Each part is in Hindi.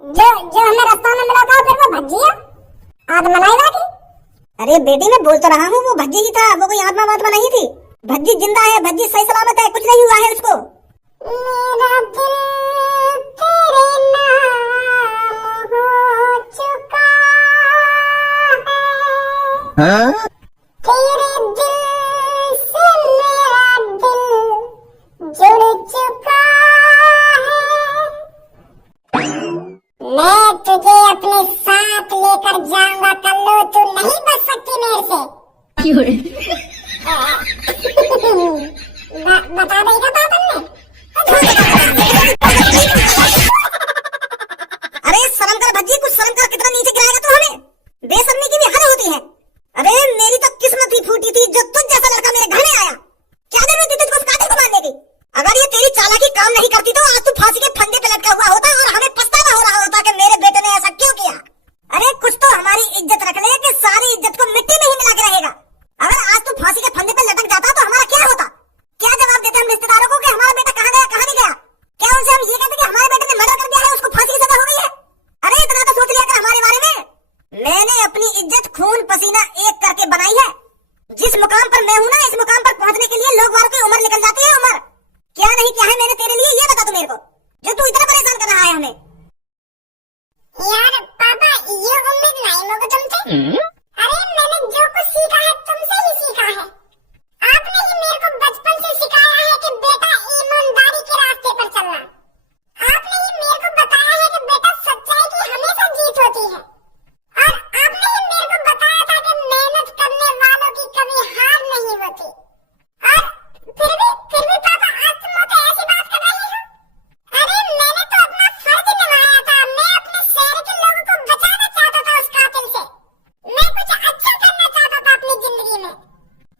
जो जो हमें रास्ता में मिला था फिर वो भज्जिया आत्मा नहीं लागी। अरे बेटी मैं बोल तो रहा हूँ वो भज्जी ही था, वो कोई आत्मा वात्मा नहीं थी। भज्जी जिंदा है, भज्जी सही सलामत है, कुछ नहीं हुआ है उसको। मेरा दिल तेरे नाम हो चुका है। हाँ? तेरे दिल से मेरा दिल जुड़ चुका है। मैं तुझे अपने साथ लेकर जाऊंगा कल्लू, तू नहीं बच सकती मेरे से। बता देगा पापन ने। अरे शर्म कर भज्जी, कुछ शर्म कर, कितना नीचे गिराएगा तू हमें। बेशर्मी की भी हद होती है। अरे मेरी तो किस्मत ही फूटी थी जो तुझ जैसा लड़का मेरे घर में आया। क्या जरूरत थी तुझको उस कातिल को मारने की। अगर ये तेरी चालाकी काम नहीं करती तो आज तू फांसी के फंदे पे लटका हुआ होता और हमें पछतावा हो रहा होता कि मेरे बेटे ने ऐसा क्यों किया। अरे कुछ तो हमारी इज्जत रख ले कि सारी इज्जत को मिट्टी में ही मिला के रहेगा। अगर आज तू फांसी के फंदे पे लटक जाता तो हमारा क्या होता। क्या जवाब देते हम रिश्तेदारों को कि हमारा बेटा कहाँ गया कहाँ नहीं गया। क्या उनसे हम ये कहते कि हमारे बेटे ने मर्डर कर दिया है, उसको फांसी की सजा हो गई है। अरे इतना तो सोच लिया कर हमारे बारे में। मैंने अपनी इज्जत खून पसीना एक करके बनाई है। जिस मुकाम पर मैं हूँ ना, इस मुकाम पर पहुंचने के लिए लोग वालों की उम्र निकल जाती है। उम्र क्या नहीं क्या है मैंने तेरे लिए, ये बता तू मेरे को, जो तू इतना परेशान कर रहा है हमें। यार पापा ये उम्मीद नहीं मुझे तुमसे। अरे मैंने जो कुछ सीखा है तुमसे ही सीखा है। आपने ही मेरे को बचपन से सिखाया है कि बेटा ईमानदारी के रास्ते पर चलना। आपने ही मेरे को बताया है कि बेटा सच्चाई की हमेशा जीत होती है। और आपने ही मेरे को बताया था कि मेहनत करने वालों की कभी हार नहीं होती। और फिर भी पापा आज तुम मुझसे ऐसी बात कर रही हो। अरे मैंने तो अपना फर्ज निभाया था। मैं अपने शहर के लोगों को बचाना चाहता था उस कातिल से। मैं कुछ अच्छा करना चाहता था अपनी जिंदगी में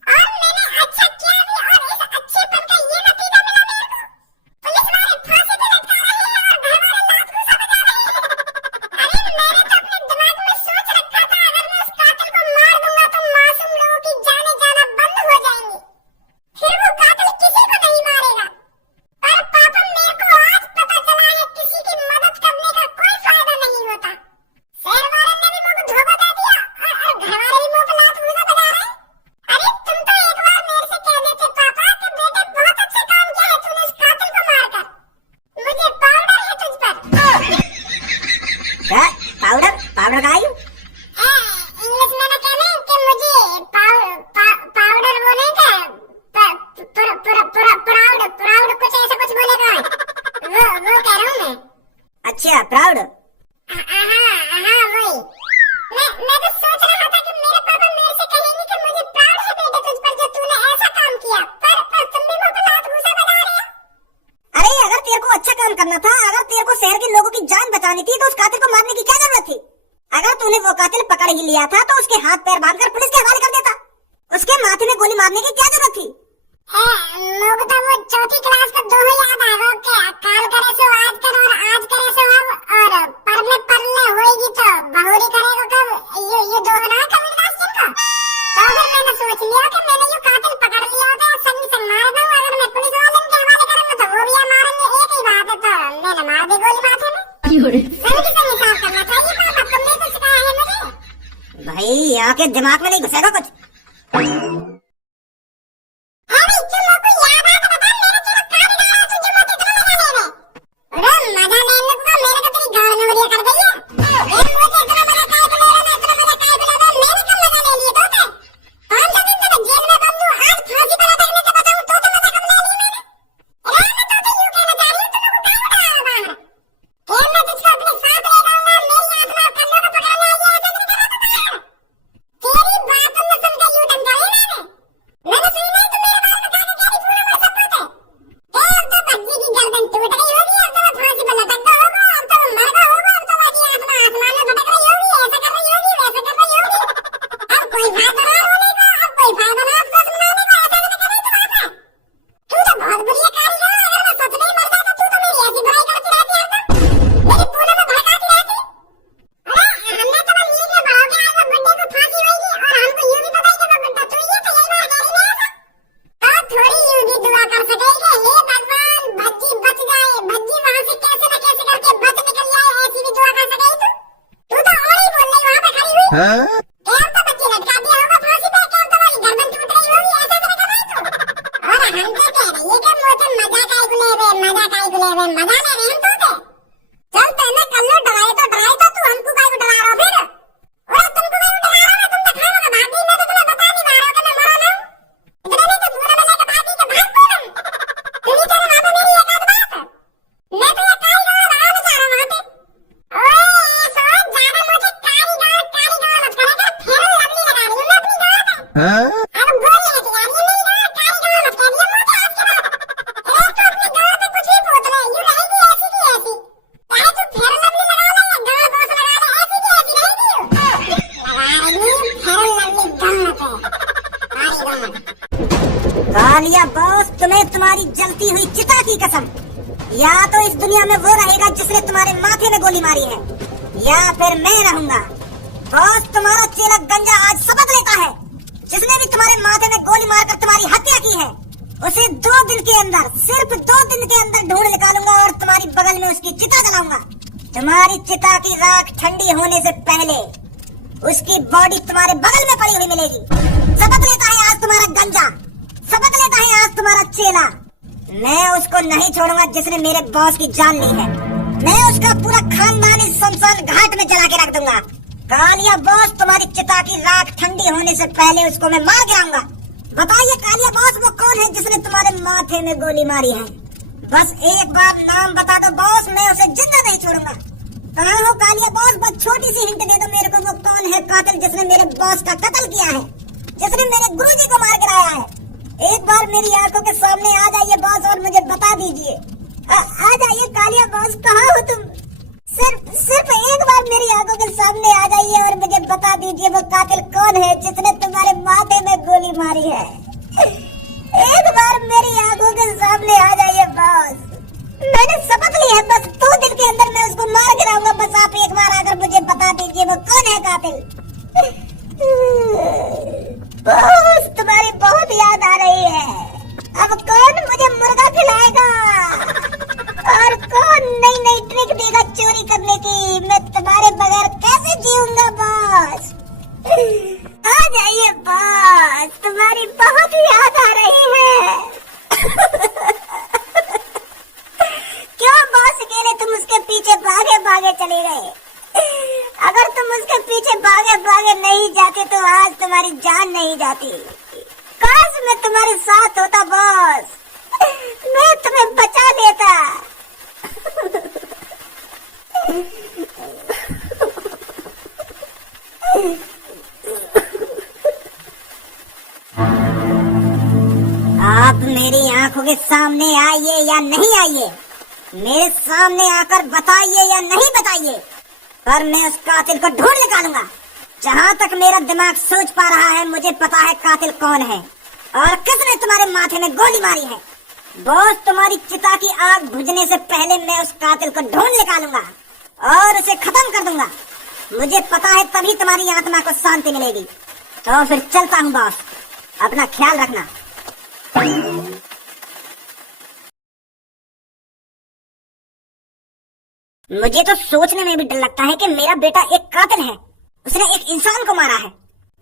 और मैंने अच्छा किया भी। और इस अच्छेपन का ये नतीजा मिला मेरे को। पुलिस वाले फांसी पे लटका रहे हैं और घर वाले लात घूसा बजा रहे हैं। अरे मैंने तो अपने दिमाग में सोच रखा था अगर मैं उस कातिल को मार दूंगा तो मासूम लोगों की जाने जाना बंद हो जाएंगी, फिर वो कातिल किसी को नहीं मारेगा। पर पापा मेरे को आज पता चला है किसी की मदद करने का कोई फायदा नहीं होता। शहर वाले ने भी मुझे धोखा दे दिया और घर वाले भी मुझ पे लात घूसा बजा रहे हैं। अरे तुम तो एक बार मेरे से कह देते पापा कि बेटे बहुत अच्छा काम किया है तूने उस कातिल को मारकर। मुझे पाउडर है तुझ पर। क्या पाउडर पाउडर का आयु। इंग्लिश में ना कहने कि मुझे पाउडर वो नहीं था, प्राउड कुछ ऐसा कुछ बोलेगा। वो कह रहा हूँ मैं। अच्छा प्राउड। हाँ वही। मैं तो सोच रहा था कि मेरे पापा मेरे से कहेंगे कि मुझे प्राउड है बेटे तुझ पर जो तूने ऐसा काम किया। पर तुम भी मुझ पे लात घूसा बजा रहे हो। अरे अगर तेरे को अच्छा काम करना था, अगर तेरे को शहर के लोगों की जान बचानी थी तो उस कातिल को मारने की क्या जरूरत थी। अगर तूने वो कातिल पकड़ ही लिया था तो उसके हाथ पैर बांधकर पुलिस के हवाले कर देता। उसके माथे में गोली मारने की क्या जरूरत थी। मुझे तो वो चौथी क्लास का दोहा याद है, वो क्या काल करे सो आज कर और आज करे सो अब और परले होएगी तो बहुरी करेगा कब। ये दोहा ना कबीरदास जी का। तो फिर मैंने सोच लिया कि मैंने ये कातिल पकड़ लिया होता है संग संग मार दूं। अगर मैं पुलिस वालों के हवाले करूंगा तो वो भी मारेंगे, एक ही बात है। तो मैंने मार दी गोली माथे में। संग की संग हिसाब करना चाहिए पापा, तुमने तो सिखाया है मुझे। भाई आपके दिमाग में नहीं घुसेगा कुछ। तेरी बात न क्या तो बच्ची लटका दिया होगा फांसी पे, क्या तुम्हारी गर्दन टूट रही होगी, ऐसा करे कमाई तो। और हम तो कह रही है कि मोटे मजा काय गुले वे, मजा काय गुले वे, मजा ले रहे हम तो चल तेने कर लो डराए तो तू हमको काय को डरा रहा फिर। और तुमको काय को डरा रहा, तुम तो खाओ ना भागी, मैं तो तुम्हें बता नहीं पा रहा कि मैं मरा ना हूं। इतना नहीं कि पूरा में लेके भागी के भाग कौन तुम ही कह रहे वहां पे मेरी एक आध बात। मैं तो ये काली गाँव रहा बेचारा वहां पे। ओए सोच ज्यादा मुझे काली गाँव मत करेगा, फेर लवली लगा रही हूं मैं अपनी गाँव में। अब बोल ये कि यार ये मेरी गाँव काली गाँव मत कह दिया मुझे आज के बाद। एक तो अपनी गाँव पे कुछ भी पूछ ले, यूं रहेगी ऐसी की ऐसी। चाहे तू फेर लवली लगा ले या गाँव बॉस लगा ले, ऐसी की ऐसी रहेगी यूं। लगा रही फेर लवली गाँव पे, काली गाँव। कालिया बॉस, तुम्हें तुम्हारी जलती हुई चिता की कसम, या तो इस दुनिया में वो रहेगा जिसने तुम्हारे माथे में गोली मारी है, या फिर मैं रहूंगा। बॉस, तुम्हारा चेला गंजा आज शपथ लेता है, जिसने भी तुम्हारे माथे में गोली मारकर तुम्हारी हत्या की है, उसे 2 दिन के अंदर, सिर्फ 2 दिन के अंदर ढूंढ निकालूंगा और तुम्हारी बगल में उसकी चिता जलाऊंगा। तुम्हारी चिता की राख ठंडी होने से पहले उसकी बॉडी तुम्हारे बगल में पड़ी हुई मिलेगी। शपथ लेता है आज तुम्हारा गंजा, शपथ लेता है आज तुम्हारा चेला। मैं उसको नहीं छोड़ूंगा जिसने मेरे बॉस की जान ली है। मैं उसका पूरा खानदान इस शमशान घाट में जला के रख दूंगा। कालिया बॉस, तुम्हारी चिता की राख ठंडी होने से पहले उसको मैं मार गिराऊंगा। बताइए कालिया बॉस, वो कौन है जिसने तुम्हारे माथे में गोली मारी है? बस एक बार नाम बता दो बॉस, मैं उसे जिंदा नहीं छोड़ूंगा। कहाँ हो कालिया बॉस? बस छोटी सी हिंट दे दो मेरे को, वो कौन है कातिल जिसने मेरे बॉस का कत्ल किया है, जिसने मेरे गुरुजी को मार गिराया है? एक बार मेरी आंखों के सामने आ जाइए बॉस और मुझे बता दीजिए। आ जाइए कालिया बॉस, कहाँ हो तुम? सिर्फ एक बार मेरी आंखों के सामने आ जाइए और मुझे बता दीजिए वो कातिल कौन है जिसने तुम्हारे माथे में गोली मारी है। एक बार मेरी आंखों के सामने आ जाइए बॉस, मैंने शपथ ली है, बस 2 दिन के अंदर मैं उसको मार गिराऊंगा। बस आप एक बार आकर मुझे बता दीजिए वो कौन है कातिल। बॉस, तुम्हारी बहुत याद आ रही है। अब कौन मुझे मुर्गा खिलाएगा और कौन नई नई ट्रिक देगा चोरी करने की? मैं तुम्हारे बगैर कैसे जीऊंगा बॉस? आ जाइए बॉस, तुम्हारी बहुत याद आ रही है। क्यों बॉस, अकेले तुम उसके पीछे भागे भागे चले गए? अगर तुम उसके पीछे भागे भागे नहीं जाते तो आज तुम्हारी जान नहीं जाती। काश मैं तुम्हारे साथ होता बॉस, मैं तुम्हें बचा लेता। आप मेरी आंखों के सामने आइए या नहीं आइए, मेरे सामने आकर बताइए या नहीं बताइए, पर मैं उस कातिल को ढूंढ निकालूंगा। जहाँ तक मेरा दिमाग सोच पा रहा है, मुझे पता है कातिल कौन है और किसने तुम्हारे माथे में गोली मारी है। बॉस, तुम्हारी चिता की आग बुझने से पहले मैं उस कातिल को ढूंढ निकालूंगा और उसे खत्म कर दूंगा। मुझे पता है तभी तुम्हारी आत्मा को शांति मिलेगी। तो फिर चलता हूँ बॉस, अपना ख्याल रखना। मुझे तो सोचने में भी डर लगता है कि मेरा बेटा एक कातिल है, उसने एक इंसान को मारा है।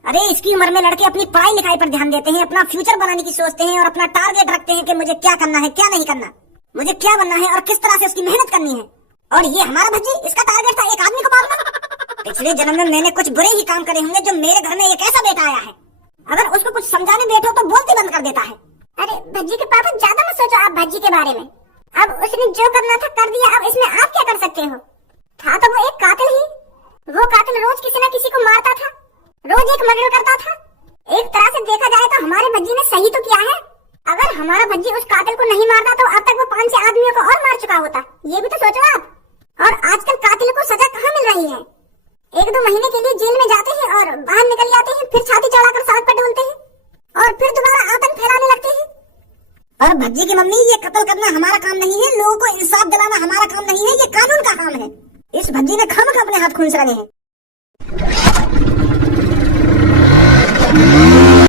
अरे इसकी उम्र में लड़के अपनी पढ़ाई लिखाई पर ध्यान देते हैं, अपना फ्यूचर बनाने की सोचते हैं और अपना टारगेट रखते हैं कि मुझे क्या करना है, क्या नहीं करना, मुझे क्या बनना है और किस तरह से उसकी मेहनत करनी है। और ये हमारा भज्जी, इसका टारगेट था एक आदमी को मारना। पिछले जन्म में मैंने कुछ बुरे ही काम करे होंगे जो मेरे घर में एक ऐसा बेटा आया है, अगर उसको कुछ समझाने बैठो तो बोलते बंद कर देता है। अरे भज्जी के पापा, ज्यादा मत सोचो आप भज्जी के बारे में। अब उसने जो करना था कर दिया, अब इसमें आप क्या कर सकते हो? था तो वो एक कातिल ही। वो कातिल रोज किसी न किसी को मारता था, रोज एक मर्डर करता था। एक तरह से देखा जाए तो हमारे भज्जी ने सही तो किया है। अगर हमारा भज्जी उस कातिल को नहीं मारता तो अब तक वो 5-6 आदमियों को और मार चुका होता। ये भी तो सोचो आप। और आजकल कातिल को सजा कहाँ मिल रही है? 1-2 महीने के लिए जेल में जाते हैं और बाहर निकल जाते हैं, फिर छाती चढ़ाकर सड़क पर डोलते हैं और फिर दोबारा आतंक फैलाने लगते हैं। और भज्जी की मम्मी, ये कत्ल करना हमारा काम नहीं है, लोगों को इंसाफ दिलाना हमारा काम नहीं है, ये कानून का काम है। इस भज्जी ने खामखा अपने हाथ खून से रंगे हैं।